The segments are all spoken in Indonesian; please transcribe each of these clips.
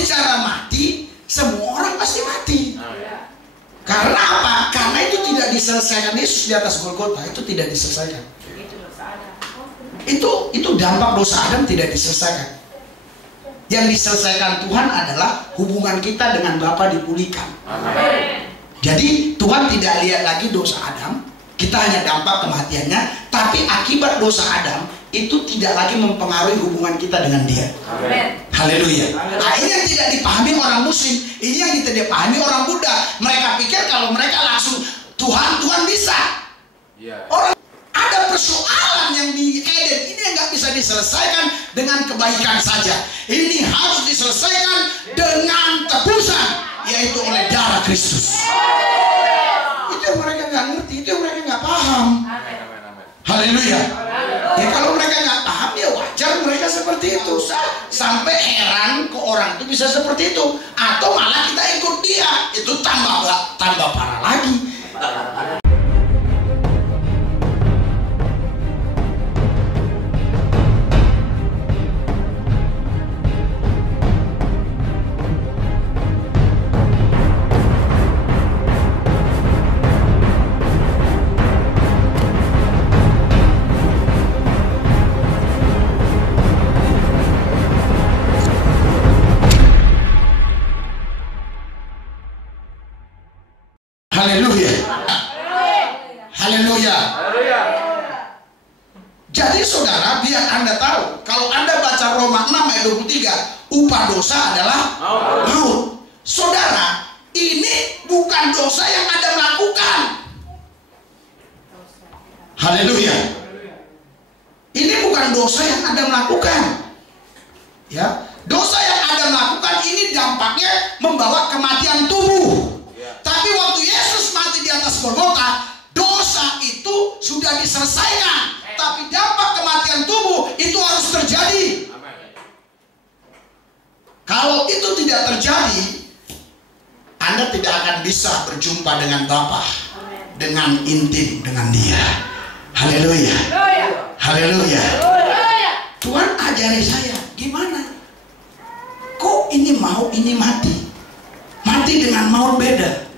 bicara mati, semua orang pasti mati. Karena apa? Karena itu tidak diselesaikan Yesus di atas Golgota, itu tidak diselesaikan. Itu dampak dosa Adam tidak diselesaikan. Yang diselesaikan Tuhan adalah hubungan kita dengan Bapa dipulihkan. Jadi Tuhan tidak lihat lagi dosa Adam, kita hanya dampak kematiannya, tapi akibat dosa Adam itu tidak lagi mempengaruhi hubungan kita dengan Dia. Haleluya. Nah, ini yang tidak dipahami orang Muslim, ini yang tidak dipahami orang Buddha. Mereka pikir kalau mereka langsung Tuhan bisa. Orang ada persoalan yang di Eden ini yang nggak bisa diselesaikan dengan kebaikan saja. Ini harus diselesaikan dengan tebusan, yaitu oleh darah Kristus. Itu yang mereka nggak ngerti, itu yang mereka nggak paham. Haleluya. Ya kalau mereka nggak paham ya wajar mereka seperti itu. Sampai heran kok orang itu bisa seperti itu. Atau malah kita ikut dia, itu tambah parah lagi. Haleluya. Haleluya. Jadi saudara, biar Anda tahu, kalau Anda baca Roma 6 ayat 23, upah dosa adalah maut. Saudara, ini bukan dosa yang Anda melakukan. Haleluya. Ini bukan dosa yang Anda melakukan. Ya, dosa yang Anda melakukan ini dampaknya membawa kematian tubuh. Tapi waktu Yesus mati di atas Golgota, dosa itu sudah diselesaikan. Tapi dampak kematian tubuh itu harus terjadi. Kalau itu tidak terjadi, Anda tidak akan bisa berjumpa dengan Bapa, dengan intim dengan Dia. Haleluya. Haleluya. Tuhan ajari saya, gimana? Kok ini mau, ini mati? Mati dengan maut beda.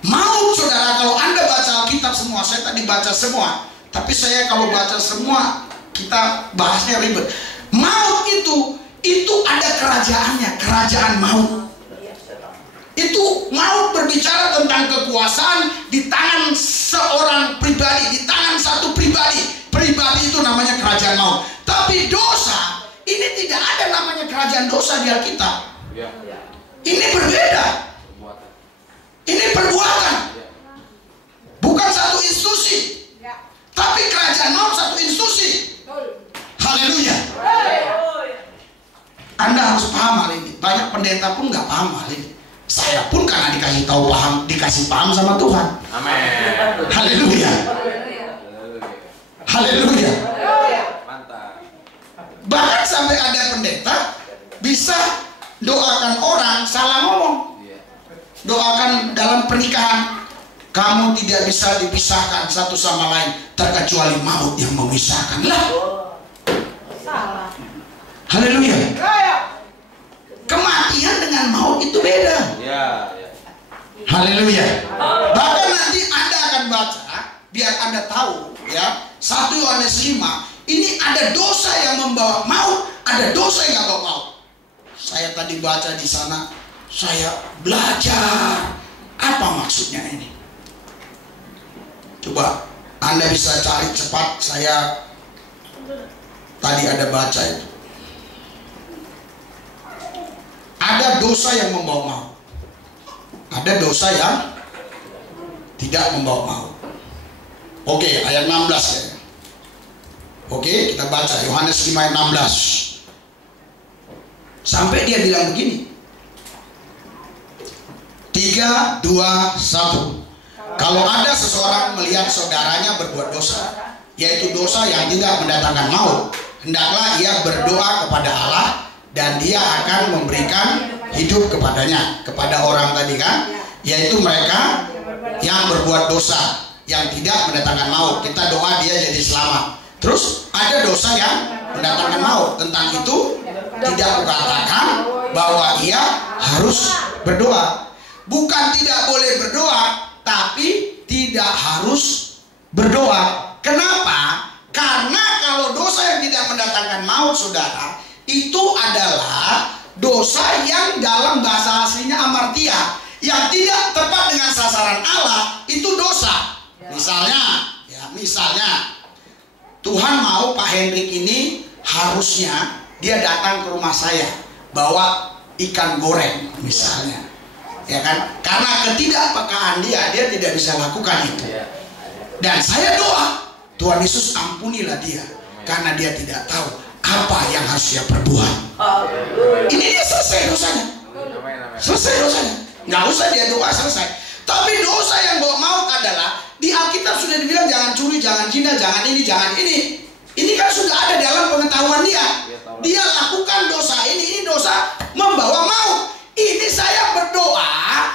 Maut saudara, kalau Anda baca Alkitab semua, saya tadi baca semua, tapi saya kalau baca semua kita bahasnya ribet. Maut itu ada kerajaannya, kerajaan maut. Itu maut berbicara tentang kekuasaan di tangan seorang pribadi, di tangan satu pribadi. Pribadi itu namanya kerajaan maut. Tapi dosa ini tidak ada namanya kerajaan dosa di Alkitab. Ini berbeda. Ini perbuatan, bukan satu institusi, tapi kerajaan maut satu institusi. Haleluya. Anda harus paham hal ini. Banyak pendeta pun nggak paham hal ini. Saya pun karena dikasih tahu paham, dikasih paham sama Tuhan. Amin. Haleluya. Haleluya. Bahkan sampai ada pendeta bisa doakan orang salah ngomong. Doakan dalam pernikahan, kamu tidak bisa dipisahkan satu sama lain terkecuali maut yang memisahkan. Lah, salah. Haleluya. Kematian dengan maut itu beda. Haleluya. Bahkan nanti Anda akan baca, biar Anda tahu ya, 1 Yohanes 5, ini ada dosa yang membawa maut, ada dosa yang nggak bawa maut. Saya tadi baca di sana, saya belajar apa maksudnya ini. Coba Anda bisa cari cepat, saya tadi ada baca itu. Ada dosa yang membawa maut, ada dosa yang tidak membawa maut. Oke, ayat 16 ya. Oke, kita baca Yohanes 5 ayat 16. Sampai dia bilang begini, 3, 2, 1. Kalau ada seseorang melihat saudaranya berbuat dosa, yaitu dosa yang tidak mendatangkan maut, hendaklah ia berdoa kepada Allah dan Dia akan memberikan hidup kepadanya, kepada orang tadi kan, yaitu mereka yang berbuat dosa yang tidak mendatangkan maut. Kita doa dia jadi selamat. Terus ada dosa yang mendatangkan maut, tentang itu tidak kukatakan bahwa ia harus berdoa. Bukan tidak boleh berdoa, tapi tidak harus berdoa. Kenapa? Karena kalau dosa yang tidak mendatangkan maut, saudara, itu adalah dosa yang dalam bahasa aslinya amartia, yang tidak tepat dengan sasaran Allah, itu dosa. Misalnya Tuhan mau Pak Hendrik ini harusnya dia datang ke rumah saya bawa ikan goreng misalnya, ya kan? Karena ketidakpekaan dia tidak bisa lakukan itu. Dan saya doa, Tuhan Yesus ampunilah dia, karena dia tidak tahu apa yang harus dia perbuat. Ini dia selesai dosanya. Selesai dosanya. Nggak usah dia doa, selesai. Tapi dosa yang Bapak mau adalah, di Alkitab sudah dibilang jangan curi, jangan zina, jangan ini, jangan ini. Ini kan sudah ada dalam pengetahuan dia. Dia lakukan dosa ini dosa membawa maut. Ini saya berdoa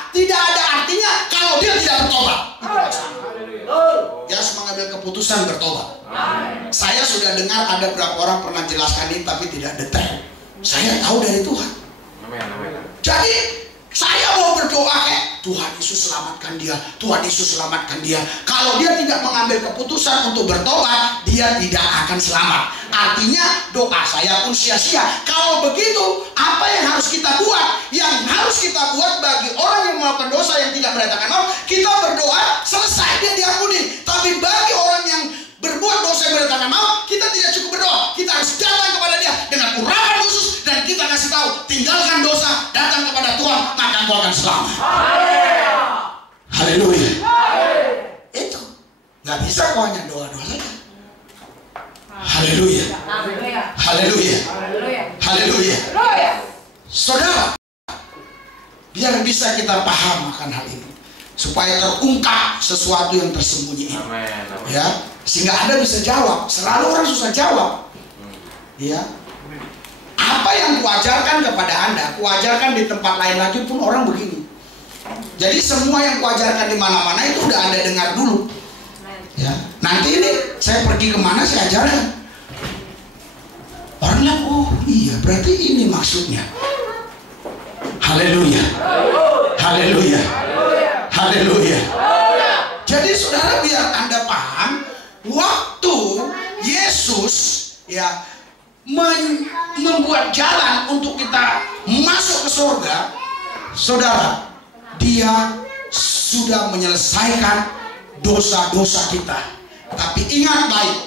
tidak ada artinya kalau dia tidak bertobat. Dia harus mengambil keputusan bertobat. Saya sudah dengar ada beberapa orang pernah jelaskan ini tapi tidak detail. Saya tahu dari Tuhan. Jadi saya mau berdoa kayak Tuhan Yesus selamatkan dia, Tuhan Yesus selamatkan dia. Kalau dia tidak mengambil keputusan untuk bertobat, dia tidak akan selamat. Artinya doa saya pun sia-sia. Kalau begitu, apa yang harus kita buat? Yang harus kita buat bagi orang yang melakukan dosa yang tidak mendatangkan maut, kita berdoa selesai dia diampuni. Tapi bagi orang yang berbuat dosa yang mendatangkan maut, kita tidak cukup berdoa. Kita harus datang kepada dia dengan urapan khusus dan kita kasih tahu, tinggalkan dosa, datang kepada Tuhan, maka engkau akan selamat. Haleluya. Itu nggak bisa kau hanya doa-doa saja. Haleluya. Haleluya. Haleluya. Saudara, biar bisa kita paham akan hal ini, supaya terungkap sesuatu yang tersembunyi ini. Ya, sehingga Anda bisa jawab. Selalu orang susah jawab. Ya, apa yang kuajarkan kepada Anda, kuajarkan di tempat lain lagi pun orang begini. Jadi semua yang kuajarkan di mana-mana itu udah Anda dengar dulu. Ya, nanti ini saya pergi kemana saya ajarkan. Orang bilang, oh iya berarti ini maksudnya. Haleluya. Haleluya. Haleluya. Jadi saudara, biar Anda paham, waktu Yesus ya membuat jalan untuk kita masuk ke surga, saudara, dia sudah menyelesaikan dosa-dosa kita. Tapi ingat baik,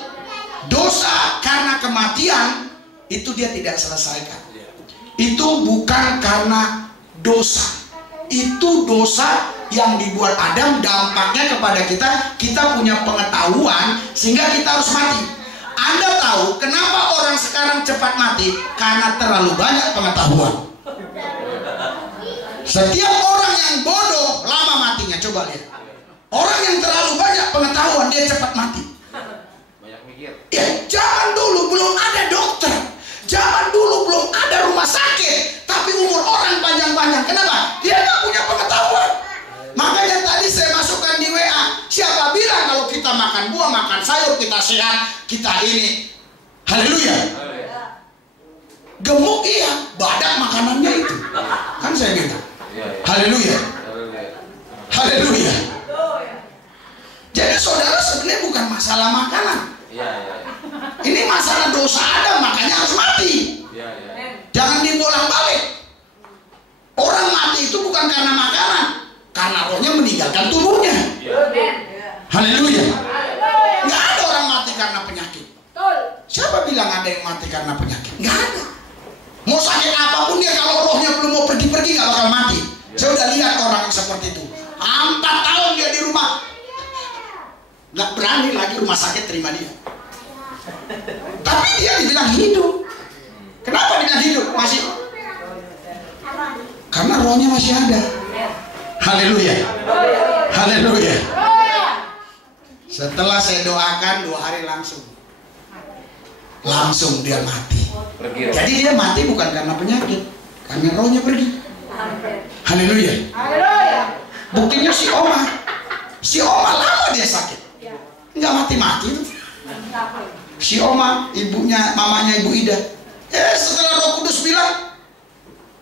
dosa karena kematian itu dia tidak selesaikan. Itu bukan karena dosa. Itu dosa yang dibuat Adam, dampaknya kepada kita. Kita punya pengetahuan sehingga kita harus mati. Anda tahu kenapa orang sekarang cepat mati? Karena terlalu banyak pengetahuan. Setiap orang yang bodoh lama matinya. Coba lihat. Orang yang terlalu banyak pengetahuan dia cepat mati. Banyak mikir. Ya, zaman dulu belum ada dokter. Zaman dulu belum ada rumah sakit. Tapi umur orang panjang-panjang. Kenapa? Dia nggak punya pengetahuan. Makanya tadi saya masukkan di WA. Siapa bilang kalau kita makan buah, makan sayur, kita sehat, kita ini. Haleluya. Gemuk iya, badak makanannya itu. Kan saya bilang. Haleluya. Haleluya. Jadi saudara, sebenarnya bukan masalah makanan. Ini masalah dosa Adam, makanya harus mati. Jangan dibolak-balik. Orang mati itu bukan karena makanan, karena rohnya meninggalkan tubuhnya. Haleluya. Nggak ada orang mati karena penyakit. Siapa bilang ada yang mati karena penyakit? Nggak ada. Mau sakit apapun dia, kalau rohnya belum mau pergi-pergi nggak bakal mati. Saya udah lihat orang yang seperti itu. 4 tahun dia di rumah, nggak berani lagi rumah sakit terima dia. Tapi dia dibilang hidup. Kenapa dibilang hidup? Masih, karena rohnya masih ada. Haleluya. Haleluya. Setelah saya doakan 2 hari langsung dia mati. Jadi dia mati bukan karena penyakit, karena rohnya pergi. Haleluya. Buktinya si Oma lama dia sakit, nggak mati-mati. Si Oma, ibunya, mamanya Ibu Ida. Setelah Roh Kudus bilang,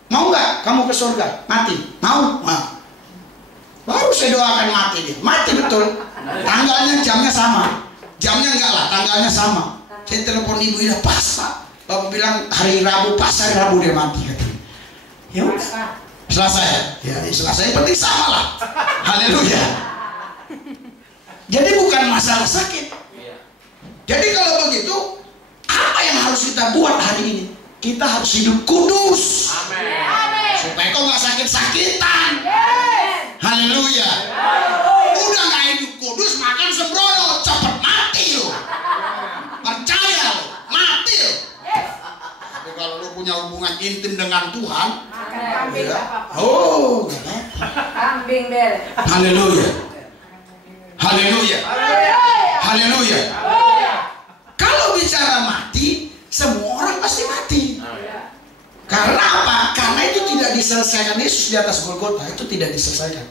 Mau nggak kamu ke surga? Mati? Mau? Nah. Baru saya doakan mati dia. Mati betul. Tanggalnya, jamnya sama. Jamnya enggak lah, tanggalnya sama. Saya telepon ibu, udah pas Pak. Bapak bilang hari Rabu, pas hari Rabu dia mati katanya. Ya udah. Selasa ya? Ya Selasa yang penting sama lah. Haleluya. Jadi bukan masalah sakit. Jadi kalau begitu, apa yang harus kita buat hari ini? Kita harus hidup kudus. Amin. Supaya kau nggak sakit-sakitan. Haleluya. Udah nggak hidup kudus, makan sembrono, cepet mati lo. Percaya lo, mati lo. Tapi kalau lo punya hubungan intim dengan Tuhan, ya, oh, kambing bel. haleluya. Haleluya. Haleluya. Kalau bicara mati, semua orang pasti mati. Karena apa? Karena itu tidak diselesaikan Yesus di atas Golgota, itu tidak diselesaikan.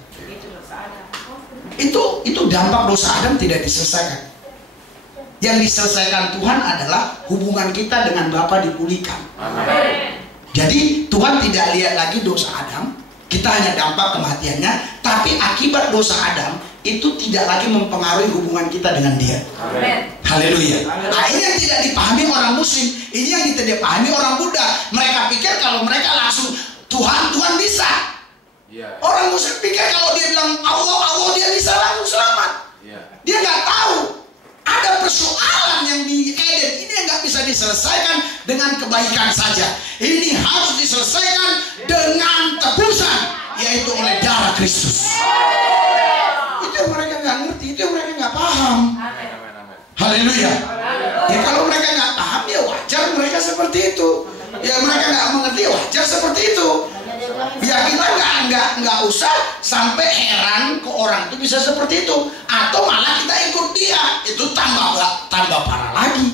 Itu dampak dosa Adam tidak diselesaikan. Yang diselesaikan Tuhan adalah hubungan kita dengan Bapa dipulihkan. Jadi Tuhan tidak lihat lagi dosa Adam, kita hanya dampak kematiannya, tapi akibat dosa Adam itu tidak lagi mempengaruhi hubungan kita dengan Dia. Haleluya. Nah, ini yang tidak dipahami orang Muslim, ini yang tidak dipahami orang Buddha. Mereka pikir kalau mereka langsung Tuhan bisa. Orang Muslim pikir kalau dia bilang Allah dia bisa langsung selamat. Dia nggak tahu ada persoalan yang di Eden ini yang nggak bisa diselesaikan dengan kebaikan saja. Ini harus diselesaikan dengan tebusan, yaitu oleh darah Kristus. Itu yang mereka nggak ngerti, itu yang mereka nggak paham. Haleluya. Ya kalau mereka nggak paham ya wajar mereka seperti itu. Ya mereka nggak mengerti ya wajar seperti itu. Ya kita nggak usah sampai heran ke orang itu bisa seperti itu, atau malah kita ikut dia, itu tambah parah lagi.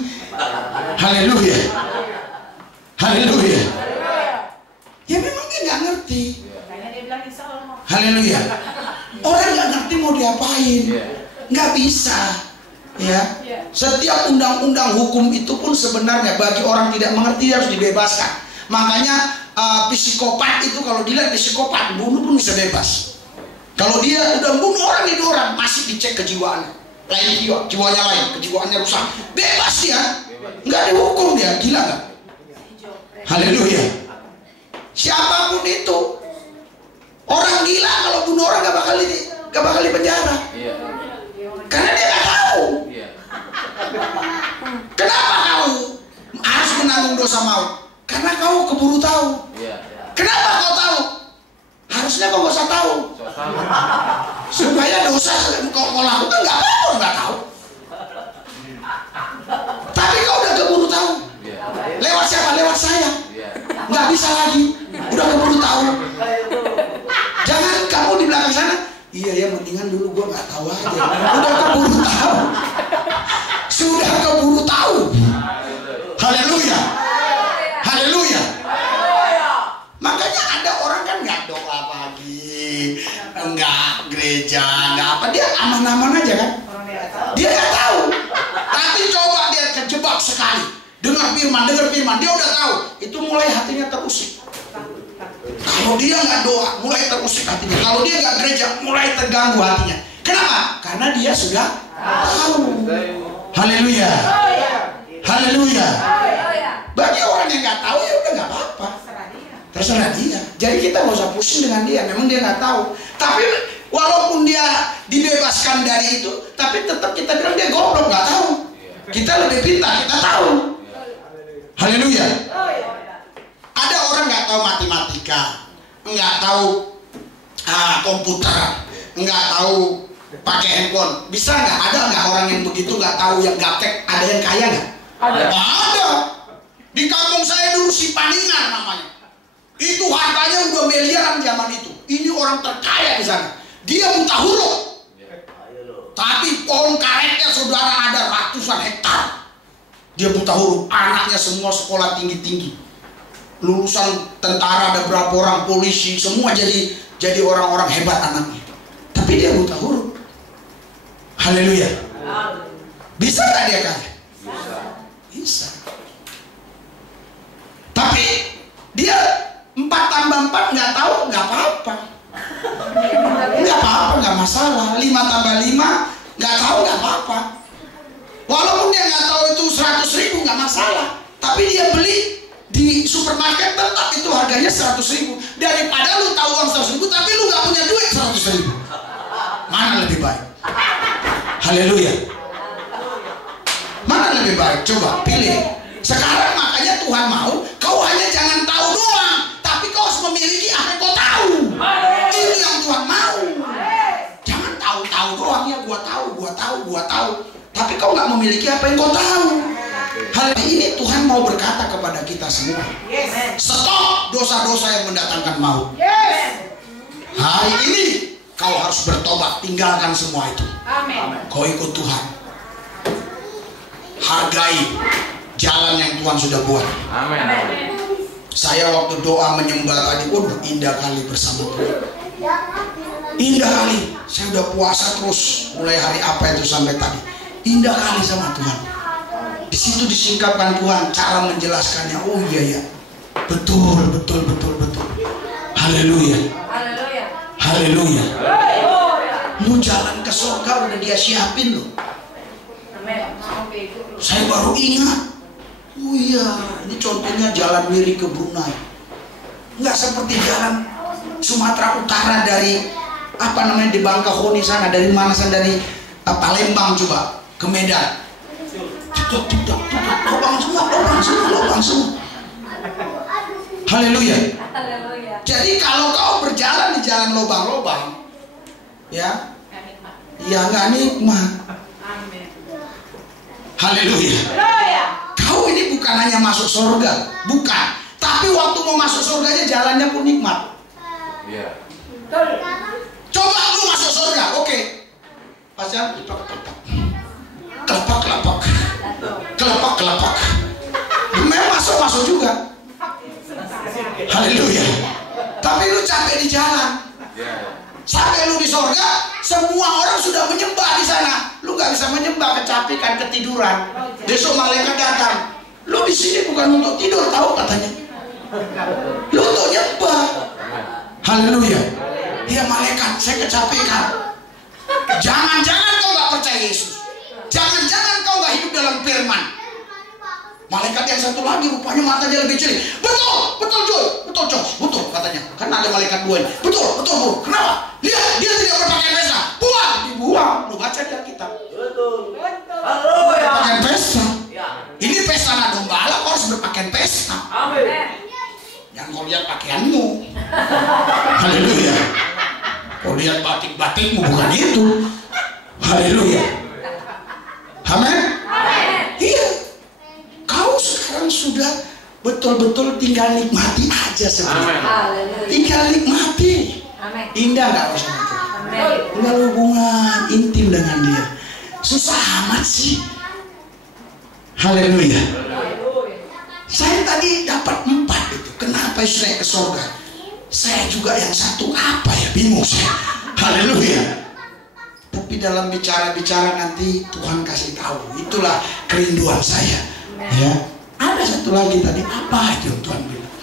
Haleluya. Haleluya. Ya memang dia nggak ngerti. Haleluya. Orang nggak ngerti mau diapain, nggak bisa. Ya, setiap undang-undang hukum itu pun sebenarnya bagi orang tidak mengerti harus dibebaskan. Makanya psikopat itu kalau dilihat psikopat bunuh pun bisa bebas. Kalau dia udah bunuh orang masih dicek kejiwaannya, jiwanya lain, kejiwaannya rusak, bebas ya, nggak dihukum dia, gila nggak? Haleluya. Siapapun itu, orang gila kalau bunuh orang nggak bakal dipenjara, karena dia nggak tahu. Kenapa kau harus menanggung dosa maut? Karena kau keburu tahu. Kenapa kau tahu? Harusnya kau gak usah tahu. Supaya dosa kau lakukan nggak apa-apa, nggak tahu. Tapi kau udah keburu tahu. Lewat siapa? Lewat saya. Nggak bisa lagi. Udah keburu tahu. Jangan kamu di belakang sana. Iya ya, mendingan dulu gua nggak tahu aja. Udah keburu tahu. Sudah keburu tahu. Haleluya. Haleluya. Makanya ada orang kan nggak doa pagi, nggak gereja, nggak apa, dia aman-aman aja kan. Dia nggak tahu. Tapi coba dia kejebak sekali. Dengar firman, dia udah tahu. Itu mulai hatinya terusik. Kalau dia nggak doa, mulai terusik hatinya. Kalau dia nggak gereja, mulai terganggu hatinya. Kenapa? Karena dia sudah tahu. Haleluya. Haleluya. Bagi orang yang nggak tahu ya udah nggak apa-apa, terserah dia. Jadi kita nggak usah pusing dengan dia. Memang dia nggak tahu. Tapi walaupun dia dibebaskan dari itu, tapi tetap kita bilang dia goblok, nggak tahu. Kita lebih pintar, kita tahu. Haleluya. Ada orang nggak tahu matematika, nggak tahu komputer, nggak tahu pakai handphone. Bisa nggak? Ada nggak orang yang begitu nggak tahu, yang gaptek? Ada yang kaya nggak? Ada. Di kampung saya dulu si Paningan namanya. Itu hartanya udah miliaran zaman itu. Ini orang terkaya di sana. Dia buta huruf. Tapi pohon karetnya saudara ada ratusan hektar. Dia buta huruf. Anaknya semua sekolah tinggi-tinggi. Lulusan tentara ada berapa orang, polisi, semua jadi orang-orang hebat anaknya. Tapi dia buta huruf. Haleluya. Bisa nggak dia kaya? Bisa. Tapi dia tambah 4 nggak tahu, nggak apa-apa. Nggak apa-apa, nggak masalah. 5 tambah 5 nggak tahu, nggak apa-apa. Walaupun dia nggak tahu itu 100.000 nggak masalah. Tapi dia beli di supermarket tetap itu harganya 100.000. Daripada lu tahu uang 100.000 tapi lu nggak punya duit 100.000. Mana lebih baik? Haleluya. Mana lebih baik? Coba pilih. Sekarang makanya Tuhan mau kau hanya jangan tahu doang, tapi kau harus memiliki apa yang kau tahu. Itu yang Tuhan mau. Jangan tahu-tahu doang, ya gua tahu. Tapi kau nggak memiliki apa yang kau tahu. Hal ini Tuhan mau berkata kepada kita semua. Stop dosa-dosa yang mendatangkan maut. Hari ini kau harus bertobat, tinggalkan semua itu. Kau ikut Tuhan. Hargai jalan yang Tuhan sudah buat. Amin. Saya waktu doa menyembah tadi, indah kali bersama Tuhan. Indah kali. Saya udah puasa terus mulai hari apa itu sampai tadi. Indah kali sama Tuhan. Di situ disingkapkan Tuhan cara menjelaskannya. Oh iya ya. Betul. Haleluya. Haleluya. Lu jalan ke surga udah dia siapin lu. Saya baru ingat. Oh iya, ini contohnya jalan Wiri ke Brunei. Nggak seperti jalan Sumatera Utara dari di Bangkahuni sana, dari mana sana, dari Palembang coba ke Medan. Lobang semua. Haleluya. Jadi kalau kau berjalan di jalan lobang-lobang, ya nggak nikmat. Haleluya. Kau ini bukan hanya masuk surga, bukan. Tapi waktu mau masuk surganya jalannya pun nikmat. Iya. Coba lu masuk surga, oke. Pasnya kelepak. Memang masuk juga. Haleluya. Tapi lu capek di jalan. Sampai lu di surga, semua orang sudah menyembah di sana. Lu gak bisa menyembah, kecapekan, ketiduran. Besok malaikat datang. Lu di sini bukan untuk tidur, tahu katanya. Lu untuk nyembah. Haleluya. Ya malaikat, saya kecapekan. Jangan-jangan kau gak percaya Yesus. Jangan-jangan kau gak hidup dalam firman. Malaikat yang satu lagi rupanya matanya lebih cerih. Betul Joy, katanya. Kan ada malaikat dua ini. Betul Bu. Kenapa? Lihat, dia tidak berpakaian pesta. Dibuang. Lu baca di Alkitab. Betul. Berpakaian pesta. Ini pesta nak domba, kau harus berpakaian pesta. Amin. Yang kau lihat pakaianmu. Haleluya. Kau lihat batik-batikmu, bukan itu. Haleluya. Amin. Iya. Kau sekarang sudah betul-betul tinggal nikmati aja sebenarnya. Tinggal nikmati. Indah gak usah itu. Tinggal hubungan intim dengan dia. Susah amat sih. Haleluya. Saya tadi dapat 4 itu. Kenapa saya ke surga? Saya juga yang satu apa ya? Bingung saya. Haleluya. Tapi dalam bicara-bicara nanti Tuhan kasih tahu. Itulah kerinduan saya. Ya, ada satu lagi tadi apa aja Tuhan bilang.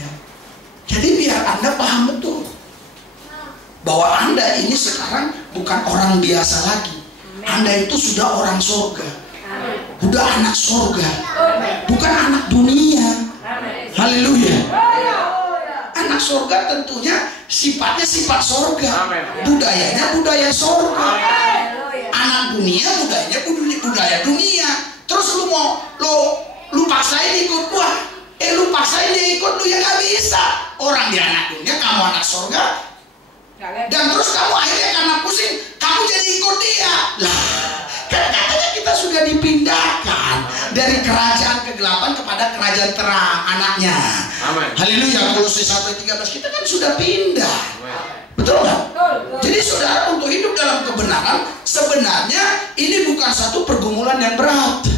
Ya. Jadi biar Anda paham betul bahwa Anda ini sekarang bukan orang biasa lagi. Anda itu sudah orang surga, sudah anak surga, bukan anak dunia. Haleluya. Anak surga tentunya sifatnya sifat surga, budayanya budaya surga. Anak dunia budayanya budaya dunia. Terus lu paksain ikut gua, lu paksain dia ikut lu, ya gak bisa. Orang dia anak dunia, kamu anak surga, dan terus kamu akhirnya karena pusing, kamu jadi ikut dia. Lah, kan katanya kita sudah dipindahkan dari kerajaan kegelapan kepada kerajaan terang anaknya. Amin. Haleluya. Kolose 1:13 kita kan sudah pindah. Betul kan? Jadi saudara, untuk hidup dalam kebenaran sebenarnya ini bukan satu pergumulan yang berat.